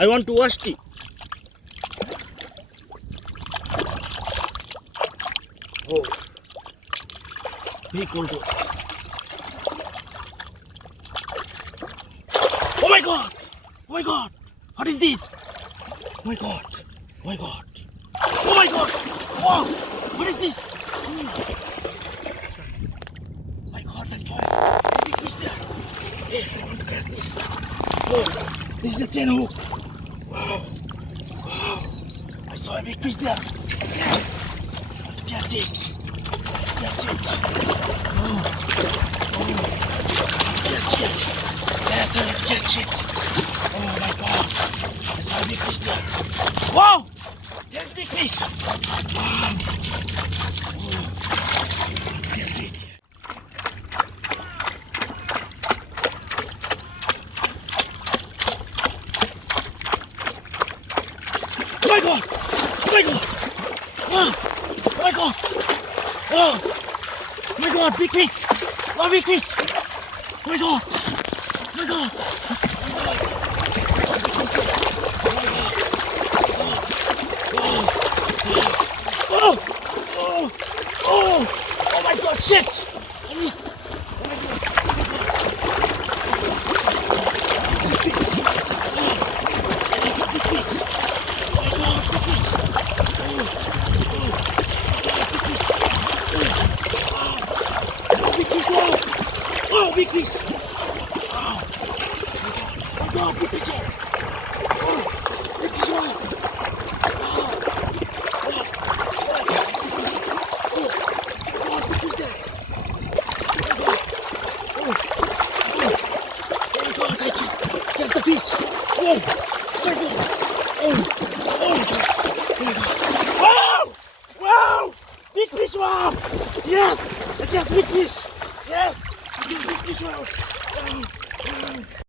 I want to wash it. Oh, big cold. Oh my god! Oh my god! What is this? Oh my god! Oh my god! Oh my god! Wow! What is this? Oh my god! I saw a big fish there. Hey, I want to catch this. Oh, this is the chain hook. Wow! Wow! I saw a big fish there. Yes! I want to catch it. Catch it. Oh! Oh! Catch it. Yes, I want to catch it. Oh my god! I saw a big fish there. Wow! There's big fish! Wow! Oh! Catch it. Oh my god! Oh my god! Wow! Oh my god! Wow! Oh my god! Big fish! Wow! Big fish! Oh my god! Oh my god! Oh! Oh! Oh! Oh my god! Shit! I missed! Oh my god! Big fish! Big fish! Oh my god! Big fish! Oh! Big fish! Wow! Wow! Big fish! Wow! Oh my god! Big fish! Oh! Big fish! Wow! Catch the fish! Whoa! My God! Oh! Oh! Wow! Wow! Big fish! Wow! Yes! I catch big fish! Yes! Big fish! Wow! Wow!